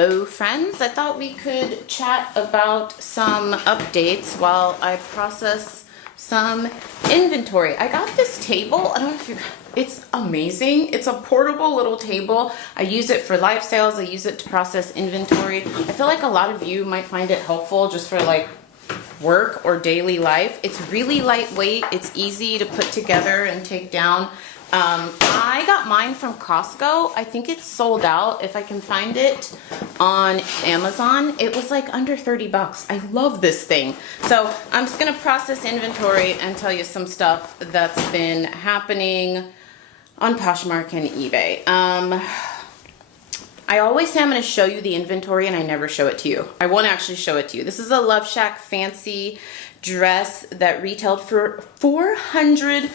Hello friends, I thought we could chat about some updates while I process some inventory. I got this table, I don't know if you're, it's amazing. It's a portable little table. I use it for live sales, I use it to process inventory. I feel like a lot of you might find it helpful just for like work or daily life. It's really lightweight, it's easy to put together and take down. I got mine from Costco. I think it's sold out. If I can find it on Amazon, it was like under 30 bucks. I love this thing. So I'm just gonna process inventory and tell you some stuff that's been happening on Poshmark and eBay. I always say I'm gonna show you the inventory and I never show it to you. I won't actually show it to you. This is a Love Shack fancy dress that retailed for $400.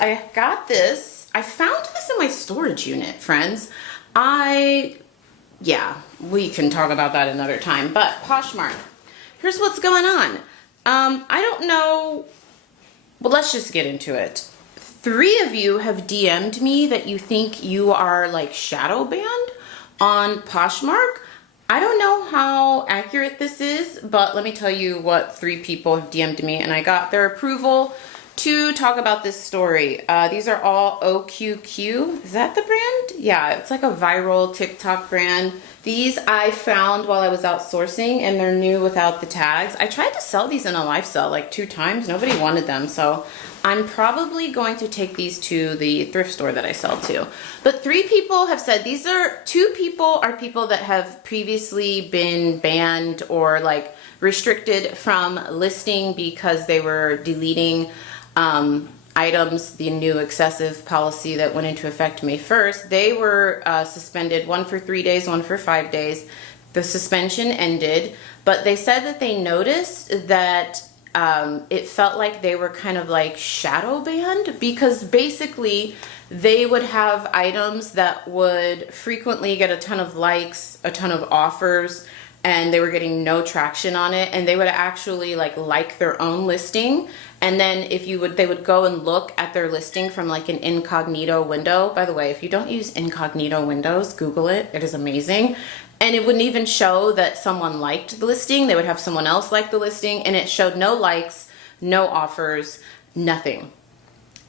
I got this. I found this in my storage unit, friends. Yeah, we can talk about that another time, but Poshmark, here's what's going on. I don't know, well, let's just get into it. 3 of you have DM'd me that you think you are like shadow banned on Poshmark. I don't know how accurate this is, but let me tell you what 3 people have DM'd me, and I got their approval to talk about this story. These are all OQQ. Is that the brand? Yeah, it's like a viral TikTok brand. These I found while I was outsourcing, and they're new without the tags. I tried to sell these in a live sale like 2 times. Nobody wanted them, so I'm probably going to take these to the thrift store that I sell to. But 3 people have said, 2 people are people that have previously been banned or like restricted from listing because they were deleting items, the new excessive policy that went into effect May 1st. They were suspended, one for 3 days, one for 5 days. The suspension ended, but they said that they noticed that it felt like they were kind of like shadow banned because basically they would have items that would frequently get a ton of likes, a ton of offers, and they were getting no traction on it, and they would actually like their own listing, and then if you would, they would go and look at their listing from like an incognito window. By the way, if you don't use incognito windows, Google it, it is amazing. And it wouldn't even show that someone liked the listing. They would have someone else like the listing, and it showed no likes, no offers, nothing.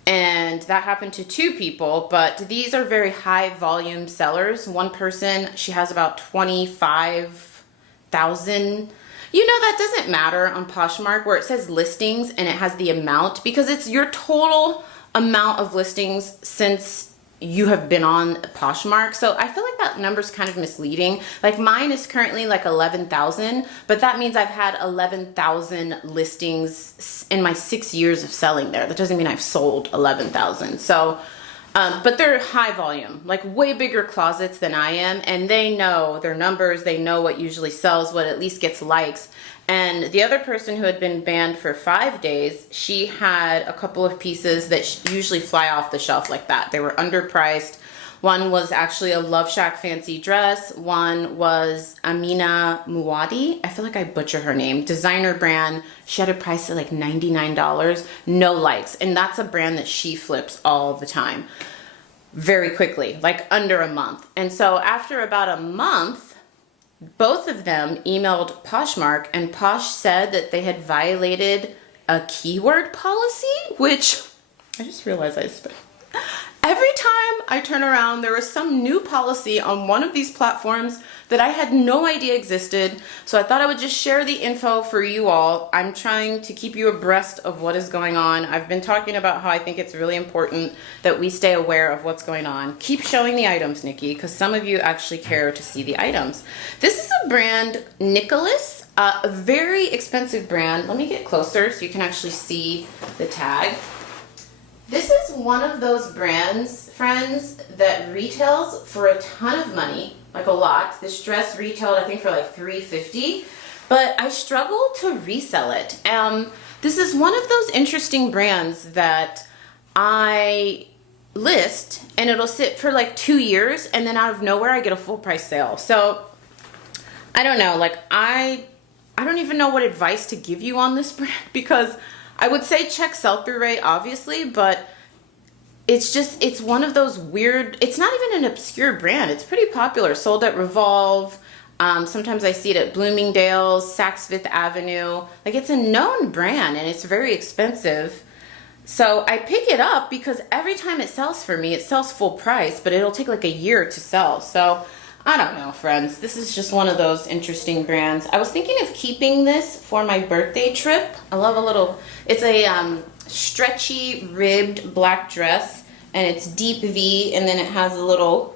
And that happened to 2 people, but these are very high volume sellers. One person, she has about 25,000. You know, that doesn't matter on Poshmark where it says listings and it has the amount, because it's your total amount of listings since you have been on Poshmark. So I feel like that number's kind of misleading. Like mine is currently like 11,000, but that means I've had 11,000 listings in my 6 years of selling there. That doesn't mean I've sold 11,000. So, but they're high volume, like way bigger closets than I am, and they know their numbers, they know what usually sells, what at least gets likes. And the other person who had been banned for 5 days, she had a couple of pieces that usually fly off the shelf like that. They were underpriced. One was actually a Love Shack fancy dress. One was Amina Muwadi. I feel like I butcher her name. Designer brand. She had a price of like $99. No likes. And that's a brand that she flips all the time. Very quickly, like under a month. And so after about a month, both of them emailed Poshmark, and Posh said that they had violated a keyword policy, which I just realized I spent. Every time I turn around, there was some new policy on one of these platforms that I had no idea existed. So I thought I would just share the info for you all. I'm trying to keep you abreast of what is going on. I've been talking about how I think it's really important that we stay aware of what's going on. Keep showing the items, Nikki, because some of you actually care to see the items. This is a brand, NikkiBeautyBlis, a very expensive brand. Let me get closer so you can actually see the tag. This is one of those brands, friends, that retails for a ton of money, like a lot. This dress retailed, I think, for like $350, but I struggle to resell it. This is one of those interesting brands that I list and it'll sit for like 2 years, and then out of nowhere I get a full price sale. So I don't know, like I don't even know what advice to give you on this brand, because I would say check sell-through rate, obviously, but it's one of those weird, it's not even an obscure brand. It's pretty popular, sold at Revolve. Sometimes I see it at Bloomingdale's, Saks Fifth Avenue. Like, it's a known brand and it's very expensive. So I pick it up because every time it sells for me, it sells full price, but it'll take like a year to sell. So I don't know, friends. This is just one of those interesting brands. I was thinking of keeping this for my birthday trip. I love a little, it's a stretchy ribbed black dress, and it's deep V, and then it has a little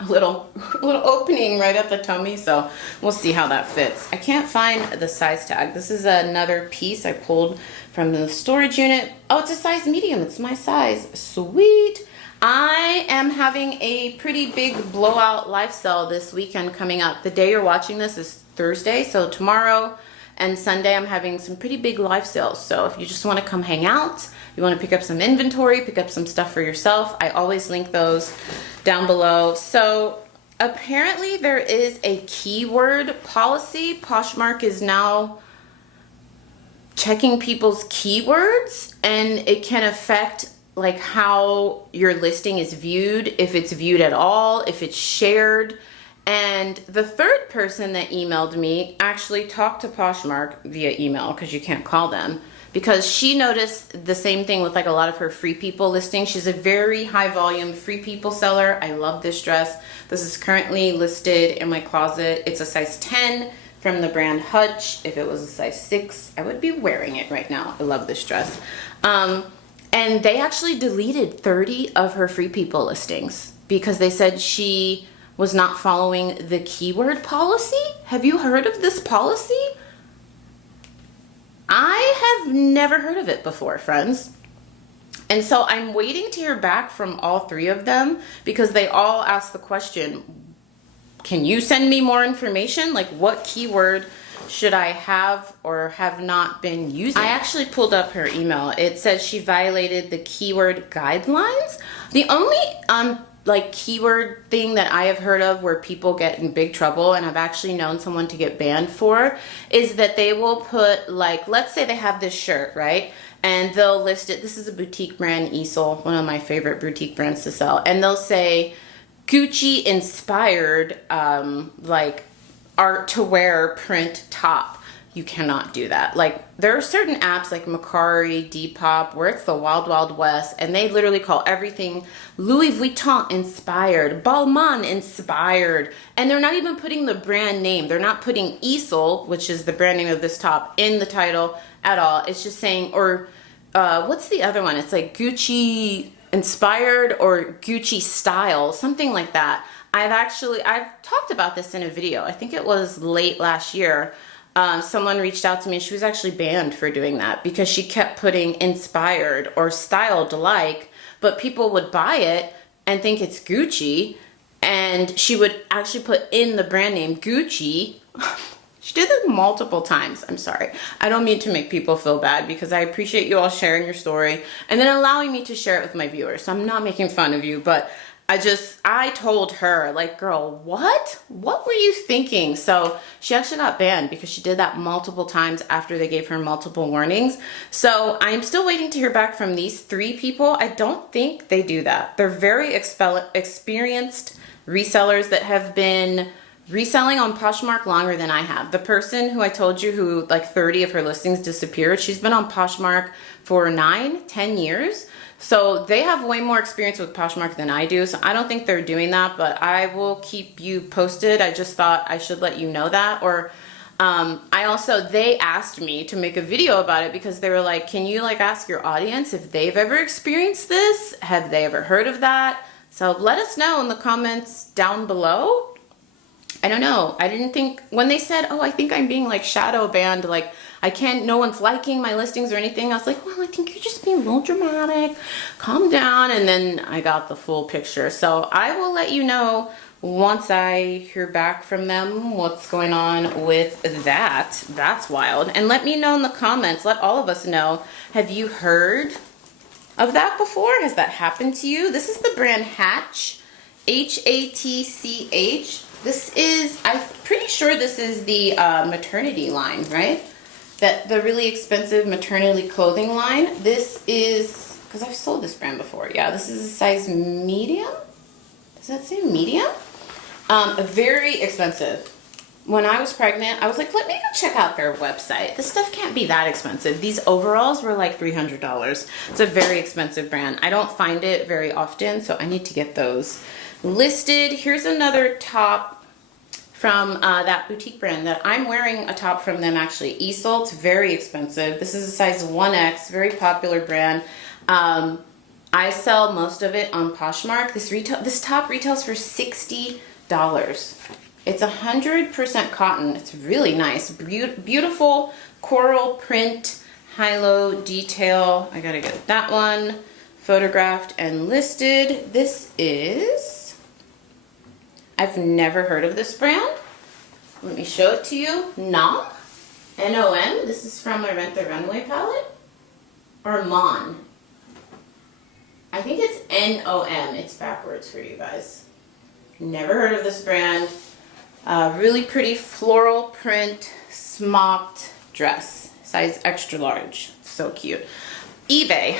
opening right at the tummy, so we'll see how that fits. I can't find the size tag. This is another piece I pulled from the storage unit. Oh, it's a size medium. It's my size. Sweet. I am having a pretty big blowout live sale this weekend coming up. The day you're watching this is Thursday, so tomorrow and Sunday I'm having some pretty big live sales. So if you just want to come hang out, you want to pick up some inventory, pick up some stuff for yourself, I always link those down below. So apparently there is a keyword policy. Poshmark is now checking people's keywords, and it can affect like how your listing is viewed, if it's viewed at all, if it's shared. And the third person that emailed me actually talked to Poshmark via email, because you can't call them, because she noticed the same thing with like a lot of her Free People listings. She's a very high volume Free People seller. I love this dress. This is currently listed in my closet. It's a size 10 from the brand Hutch. If it was a size 6, I would be wearing it right now. I love this dress. And they actually deleted 30 of her Free People listings because they said she was not following the keyword policy. Have you heard of this policy? I have never heard of it before, friends. And so I'm waiting to hear back from all 3 of them, because they all asked the question, can you send me more information? Like, what keyword should I have or have not been using? I actually pulled up her email. It says she violated the keyword guidelines. The only like keyword thing that I have heard of where people get in big trouble, and I've actually known someone to get banned for, is that they will put, like, let's say they have this shirt, right? And they'll list it. This is a boutique brand, ESOL, one of my favorite boutique brands to sell. And they'll say Gucci inspired, like, art to wear print top. You cannot do that. Like, there are certain apps like Macari, Depop, where it's the wild, wild west, and they literally call everything Louis Vuitton inspired, Balmain inspired, and they're not even putting the brand name. They're not putting ESOL, which is the brand name of this top, in the title at all. It's just saying, or what's the other one? It's like Gucci inspired or Gucci style, something like that. I've talked about this in a video. I think it was late last year. Someone reached out to me, and she was actually banned for doing that because she kept putting inspired or styled like, but people would buy it and think it's Gucci, and she would actually put in the brand name Gucci. She did this multiple times. I'm sorry. I don't mean to make people feel bad, because I appreciate you all sharing your story and then allowing me to share it with my viewers. So I'm not making fun of you, but I told her, like, girl, what were you thinking? So she actually got banned because she did that multiple times after they gave her multiple warnings. So I'm still waiting to hear back from these 3 people. I don't think they do that. They're very experienced resellers that have been reselling on Poshmark longer than I have. The person who I told you who like 30 of her listings disappeared, she's been on Poshmark for 9-10 years. So they have way more experience with Poshmark than I do. So I don't think they're doing that, but I will keep you posted. I just thought I should let you know that. Or they asked me to make a video about it because they were like, can you like ask your audience if they've ever experienced this? Have they ever heard of that? So let us know in the comments down below. I don't know. I didn't think, when they said, oh, I think I'm being like shadow banned, like no one's liking my listings or anything. I was like, well, I think you're just being a little dramatic. Calm down. And then I got the full picture. So I will let you know once I hear back from them what's going on with that. That's wild. And let me know in the comments. Let all of us know. Have you heard of that before? Has that happened to you? This is the brand Hatch. H-A-T-C-H. This is, I'm pretty sure this is the maternity line, right? The really expensive maternity clothing line. This is, because I've sold this brand before. Yeah, this is a size medium. Does that say medium? Very expensive. when I was pregnant, I was like, let me go check out their website. This stuff can't be that expensive. These overalls were like $300. It's a very expensive brand. I don't find it very often, so I need to get those listed. Here's another top from that boutique brand that I'm wearing a top from them actually. ESOL, it's very expensive. This is a size 1X, very popular brand. I sell most of it on Poshmark. This top retails for $60. It's 100% cotton. It's really nice. Beautiful coral print, high-low detail. I gotta get that one photographed and listed. This is, I've never heard of this brand. Let me show it to you. NOM, N-O-M. This is from my Rent the Runway palette. Or Mon. I think it's N-O-M. It's backwards for you guys. Never heard of this brand. Really pretty floral print smocked dress, size extra large. So cute. eBay.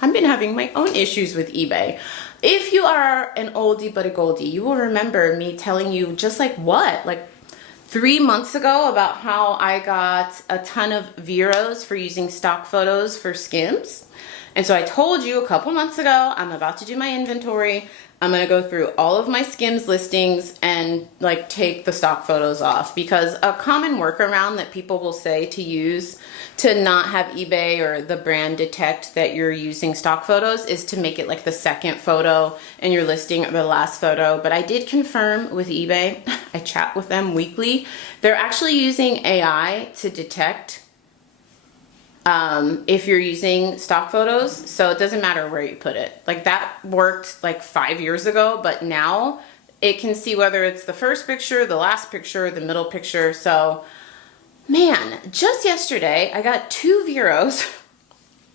I've been having my own issues with eBay. If you are an oldie but a goldie, you will remember me telling you just like 3 months ago about how I got a ton of Veros for using stock photos for Skims. And so I told you a couple months ago, I'm about to do my inventory. I'm gonna go through all of my Skims listings and like take the stock photos off, because a common workaround that people will say to use to not have eBay or the brand detect that you're using stock photos is to make it like the second photo in your listing or the last photo. But I did confirm with eBay, I chat with them weekly, they're actually using AI to detect if you're using stock photos, so it doesn't matter where you put it. Like that worked like 5 years ago, but now it can see whether it's the first picture, the last picture, the middle picture. So man, just yesterday I got 2 Veros.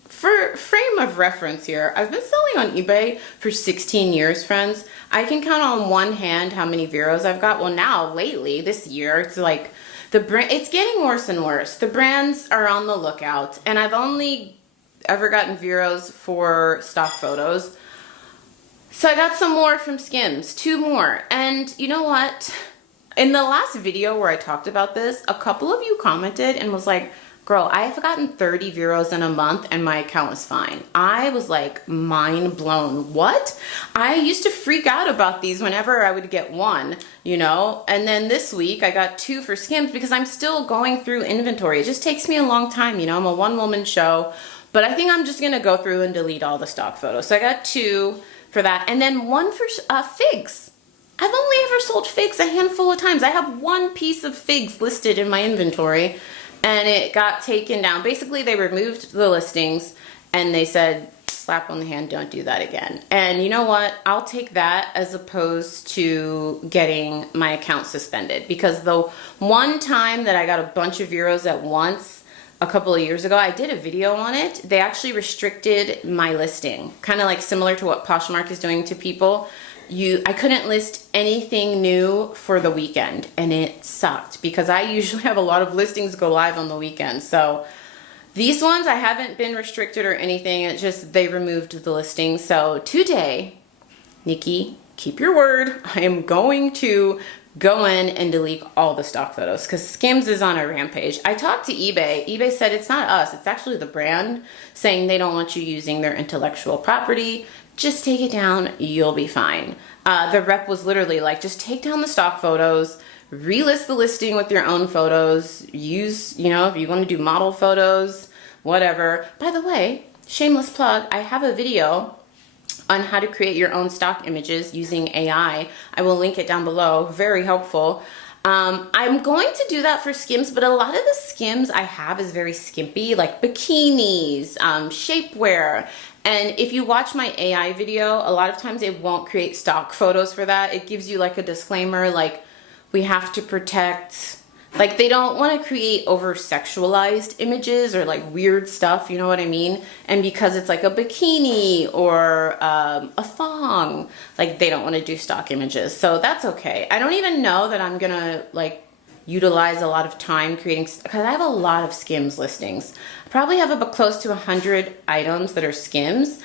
For frame of reference here, I've been selling on eBay for 16 years, friends. I can count on one hand how many Veros I've got. Well, now lately this year, it's like it's getting worse and worse. The brands are on the lookout, and I've only ever gotten Veros for stock photos. So I got some more from Skims, 2 more. And you know what? In the last video where I talked about this, a couple of you commented and was like, girl, I have gotten 30 Veros in a month and my account was fine. I was like mind blown. What? I used to freak out about these whenever I would get 1, you know? And then this week I got 2 for Skims because I'm still going through inventory. It just takes me a long time, you know? I'm a one-woman show, but I think I'm just gonna go through and delete all the stock photos. So I got 2 for that, and then 1 for figs. I've only ever sold figs a handful of times. I have 1 piece of figs listed in my inventory, and it got taken down. Basically, they removed the listings and they said, slap on the hand, don't do that again. And you know what? I'll take that as opposed to getting my account suspended, because the one time that I got a bunch of Veros at once a couple of years ago, I did a video on it. They actually restricted my listing, kind of like similar to what Poshmark is doing to people. I couldn't list anything new for the weekend, and it sucked because I usually have a lot of listings go live on the weekend. So these ones I haven't been restricted or anything. It's just they removed the listing. So today, Nikki, keep your word. I am going to go in and delete all the stock photos because Skims is on a rampage. I talked to eBay. eBay said it's not us. It's actually the brand saying they don't want you using their intellectual property. Just take it down, you'll be fine. The rep was literally like, just take down the stock photos, relist the listing with your own photos, use, you know, if you want to do model photos, whatever. By the way, shameless plug, I have a video on how to create your own stock images using AI. I will link it down below, very helpful. I'm going to do that for Skims, but a lot of the Skims I have is very skimpy, like bikinis, shapewear. And if you watch my AI video, a lot of times it won't create stock photos for that. It gives you like a disclaimer, like we have to protect, like they don't want to create over sexualized images or like weird stuff, you know what I mean? And because it's like a bikini or a thong, like they don't want to do stock images. So that's okay. I don't even know that I'm gonna like utilize a lot of time creating, because I have a lot of Skims listings. I probably have about close to 100 items that are Skims.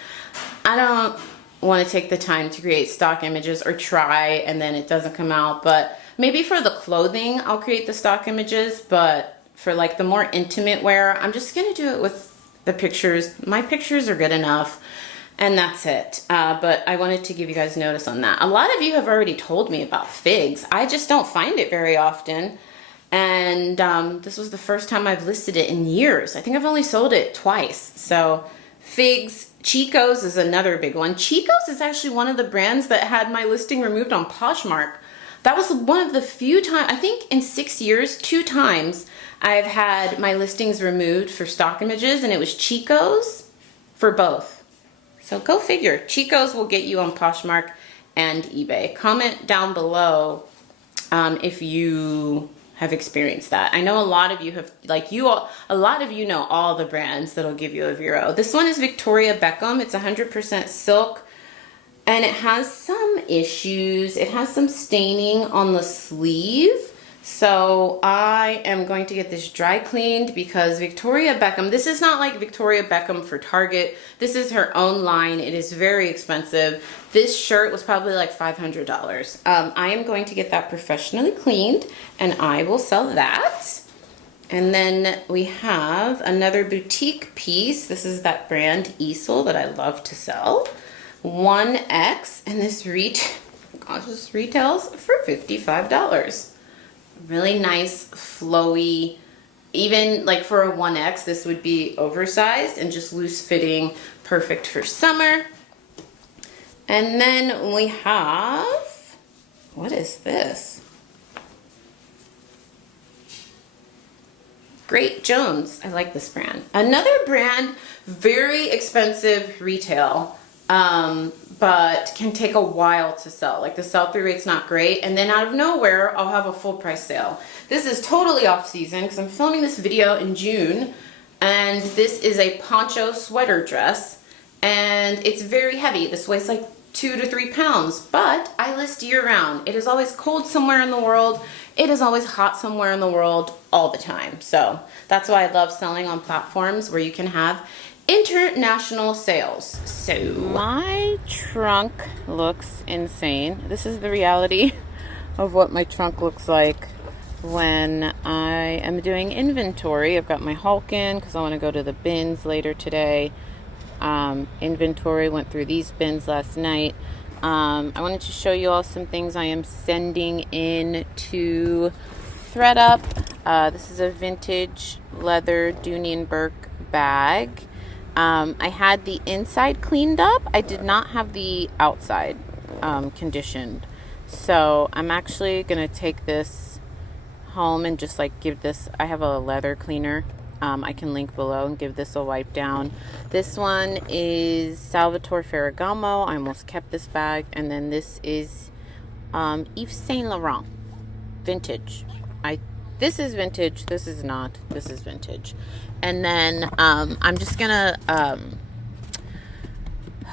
I don't want to take the time to create stock images or try and then it doesn't come out, but Maybe for the clothing, I'll create the stock images, but for like the more intimate wear, I'm just gonna do it with the pictures. My pictures are good enough, and that's it. But I wanted to give you guys notice on that. A lot of you have already told me about figs. I just don't find it very often. And this was the first time I've listed it in years. I think I've only sold it twice. So figs, Chico's is another big one. Chico's is actually one of the brands that had my listing removed on Poshmark. That was one of the few times, I think in 6 years, 2 times, I've had my listings removed for stock images, and it was Chico's for both. So go figure. Chico's will get you on Poshmark and eBay. Comment down below if you have experienced that. I know a lot of you have, a lot of you know all the brands that'll give you a Vero. This one is Victoria Beckham. It's 100% silk, and it has some issues. It has some staining on the sleeve. So I am going to get this dry cleaned because Victoria Beckham, this is not like Victoria Beckham for Target. This is her own line. It is very expensive. This shirt was probably like $500. I am going to get that professionally cleaned, and I will sell that. And then we have another boutique piece. This is that brand ESOL that I love to sell. 1X, and this retails for $55. Really nice, flowy, even like for a 1X, this would be oversized and just loose fitting, perfect for summer. And then we have, what is this? Great Jones. I like this brand. Another brand, very expensive retail, but can take a while to sell. Like the sell-through rate's not great, and then out of nowhere, I'll have a full price sale. This is totally off season because I'm filming this video in June, and this is a poncho sweater dress, and it's very heavy. This weighs like 2 to 3 pounds, but I list year round. It is always cold somewhere in the world. It is always hot somewhere in the world all the time. So that's why I love selling on platforms where you can have international sales. So my trunk looks insane. This is the reality of what my trunk looks like when I am doing inventory. I've got my Hulk in because I want to go to the bins later today. Inventory, went through these bins last night. I wanted to show you all some things I am sending in to ThredUp. This is a vintage leather Dooney & Burke bag. I had the inside cleaned up. I did not have the outside conditioned. So I'm actually going to take this home and just like give this, I have a leather cleaner. I can link below and give this a wipe down. This one is Salvatore Ferragamo. I almost kept this bag. And then this is Yves Saint Laurent vintage. This is vintage. This is not. This is vintage. And then I'm just gonna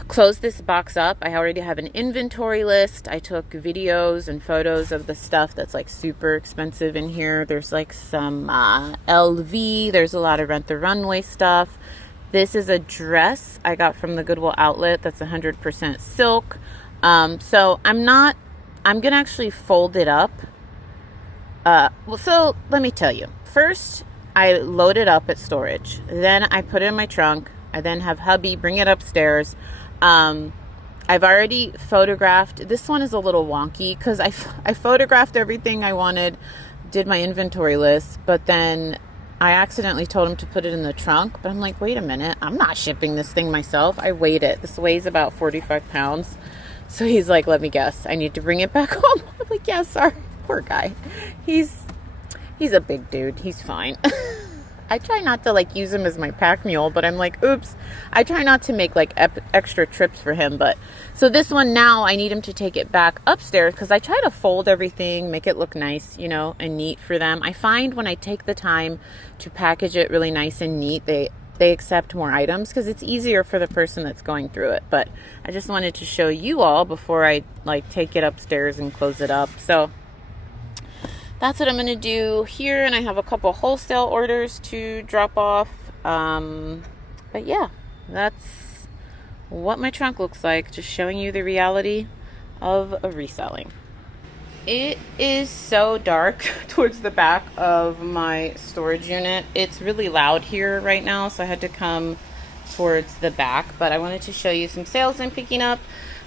close this box up. I already have an inventory list. I took videos and photos of the stuff that's like super expensive in here. There's like some LV. There's a lot of Rent the Runway stuff. This is a dress I got from the Goodwill outlet that's 100% silk. So I'm gonna actually fold it up. So let me tell you. First, I load it up at storage. Then I put it in my trunk. I then have hubby bring it upstairs. I've already photographed. This one is a little wonky because I photographed everything I wanted, did my inventory list, but then I accidentally told him to put it in the trunk. But I'm like, wait a minute, I'm not shipping this thing myself. I weighed it. This weighs about 45 pounds. So he's like, let me guess, I need to bring it back home. I'm like, yeah, sorry. Poor guy. He's a big dude. He's fine. I try not to like use him as my pack mule, but I'm like, oops. I try not to make like extra trips for him. But so this one now I need him to take it back upstairs because I try to fold everything, make it look nice, you know, and neat for them. I find when I take the time to package it really nice and neat, they accept more items because it's easier for the person that's going through it. But I just wanted to show you all before I like take it upstairs and close it up. So that's what I'm going to do here, and I have a couple wholesale orders to drop off. But yeah, that's what my trunk looks like, just showing you the reality of reselling. It is so dark towards the back of my storage unit. It's really loud here right now, so I had to come towards the back, but I wanted to show you some sales I'm picking up.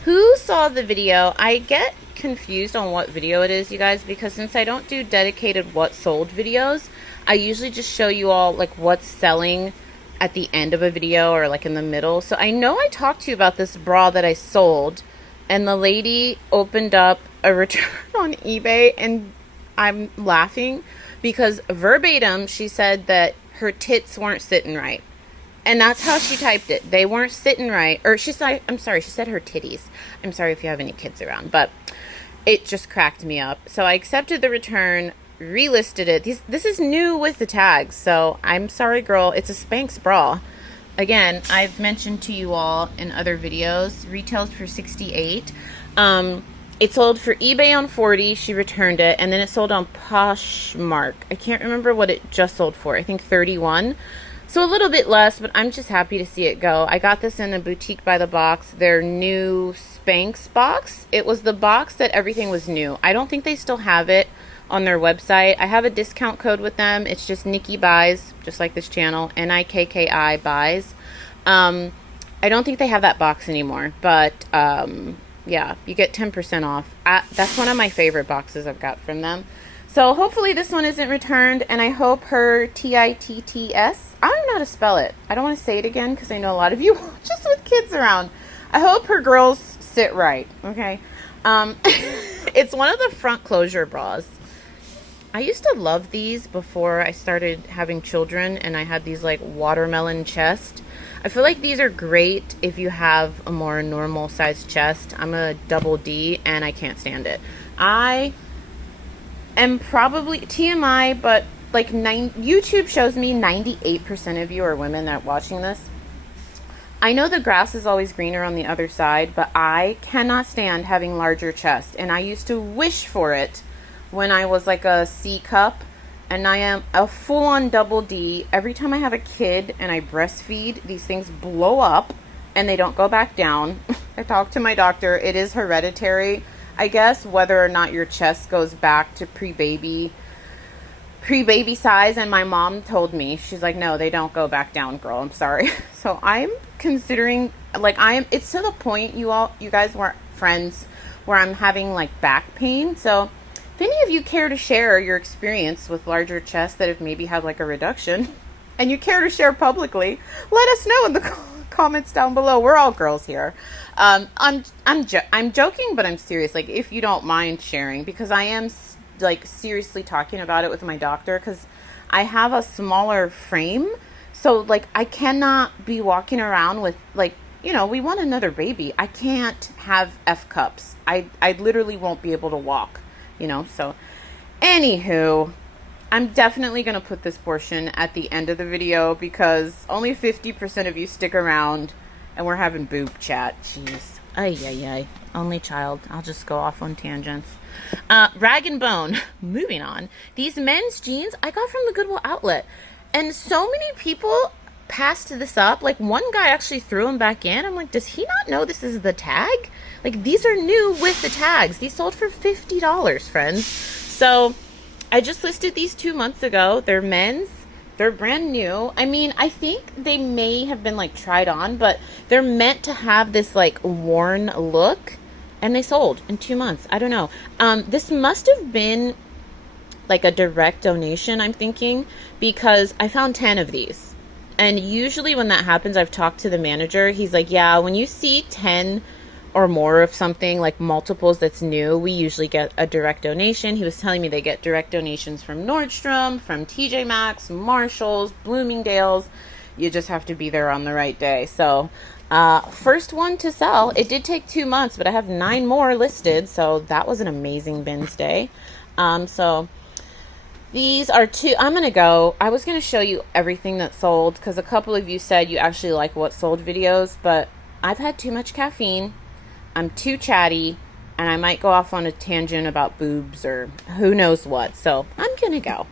Who saw the video? I get confused on what video it is, you guys, because since I don't do dedicated what sold videos, I usually just show you all like what's selling at the end of a video or like in the middle. So I know I talked to you about this bra that I sold, and the lady opened up a return on eBay, and I'm laughing because verbatim she said that her tits weren't sitting right. And that's how she typed it. They weren't sitting right. Or she said, I'm sorry, she said her titties. I'm sorry if you have any kids around, but it just cracked me up. So I accepted the return, relisted it. This is new with the tags, so I'm sorry, girl. It's a Spanx bra. Again, I've mentioned to you all in other videos, retails for $68. It sold for eBay on $40. She returned it, and then it sold on Poshmark. I can't remember what it just sold for. I think $31. So a little bit less, but I'm just happy to see it go. I got this in a Boutique by the Box, their new Spanx box. It was the box that everything was new. I don't think they still have it on their website. I have a discount code with them. It's just NikkiBeautyBlis, just like this channel, NIKKI buys. I don't think they have that box anymore, but yeah, you get 10% off. That's one of my favorite boxes I've got from them. So hopefully this one isn't returned, and I hope her TITTS, I don't know how to spell it. I don't want to say it again because I know a lot of you watch us with kids around. I hope her girls sit right, okay? It's one of the front closure bras. I used to love these before I started having children, and I had these like watermelon chest. I feel like these are great if you have a more normal sized chest. I'm a double D, and I can't stand it. I am probably TMI, but like YouTube shows me 98% of you are women that are watching this. I know the grass is always greener on the other side, but I cannot stand having larger chest, and I used to wish for it when I was like a C cup, and I am a full-on double D. Every time I have a kid and I breastfeed, these things blow up and they don't go back down. I talked to my doctor. It is hereditary, I guess, whether or not your chest goes back to pre-baby size. And my mom told me, she's like, no, they don't go back down, girl. I'm sorry. So I'm considering, like, it's to the point, you guys weren't friends, where I'm having like back pain. So if any of you care to share your experience with larger chests that have maybe had like a reduction, and you care to share publicly, let us know in the comments down below. We're all girls here. I'm joking, but I'm serious. Like, if you don't mind sharing, because I am like seriously talking about it with my doctor, because I have a smaller frame, so like I cannot be walking around with, like, you know, we want another baby. I can't have F cups. I literally won't be able to walk. You know, so anywho, I'm definitely going to put this portion at the end of the video because only 50% of you stick around, and we're having boob chat. Jeez. Ay. Only child. I'll just go off on tangents. Rag and Bone. Moving on. These men's jeans I got from the Goodwill outlet, and so many people passed this up. Like, one guy actually threw them back in. I'm like, does he not know this is the tag? Like, these are new with the tags. These sold for $50, friends. So I just listed these 2 months ago. They're men's. They're brand new. I mean, I think they may have been like tried on, but they're meant to have this like worn look, and they sold in 2 months. I don't know. This must have been like a direct donation, I'm thinking, because I found 10 of these. And usually when that happens, I've talked to the manager. He's like, yeah, when you see 10 or more of something, like multiples that's new, we usually get a direct donation. He was telling me they get direct donations from Nordstrom, from TJ Maxx, Marshalls, Bloomingdale's. You just have to be there on the right day. So first one to sell. It did take 2 months, but I have 9 more listed. So that was an amazing bins day. So these are 2. I'm going to go. I was going to show you everything that sold because a couple of you said you actually like what sold videos, but I've had too much caffeine. I'm too chatty, and I might go off on a tangent about boobs or who knows what. So I'm going to go.